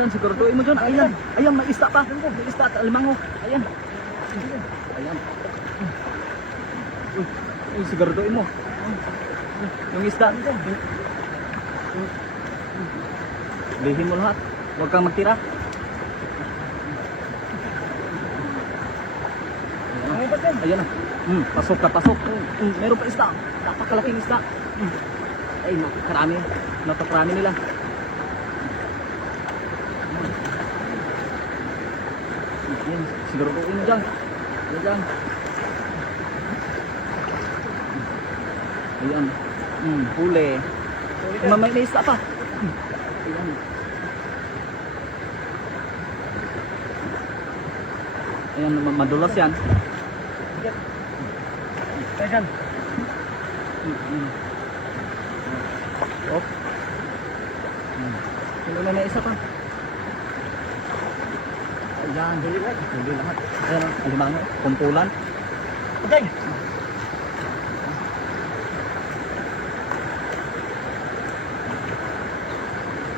Diyan, siguraduhin mo dyan. Ayan, ayan, may isda pa. May isda at alimango. Ayan. Ayan. Uy, siguraduhin mo. Yung isda. Lihin mo lahat. Huwag kang magtira. Ayan na. Pasok ka, pasok. Meron pa isda. Napakalaking isda. Ay, napakarami. Napakarami nila. Ayan, siguraduhin mo dyan. Ayan dyan. Ayan. Huli. May isda pa. Ayan. Ayan, madulas yan. Ayan. Oh. May isa pa. Ayan. Huli lahat. Ayan, alimango. Kumpulan. Okay.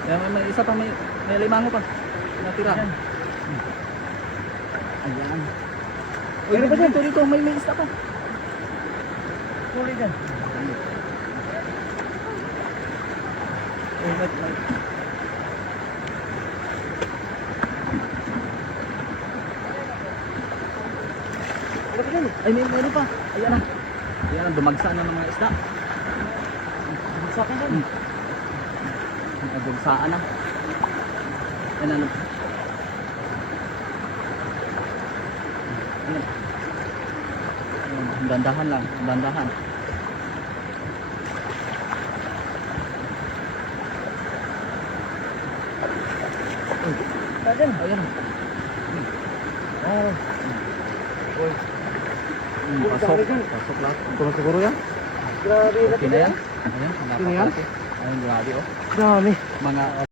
Ayan, may isa pa. May alimango pa. Natira. Ayan. Uy, dito. May isda pa. Huli dyan. May. Ay, meron pa. Ayan na. Ayan na, dumagsa na ng mga isda. Sa akin dyan. Dumagsaan na. Ayan na. Ayan. Dandahan lang, dandahan. Ayan. Ayan. Oh. Uy. Pasok lahat. Ito na siguro yan. Grabe. Okay na yan. Ayan, Sino yan? Ayan, grabe oh. Grabe. Mga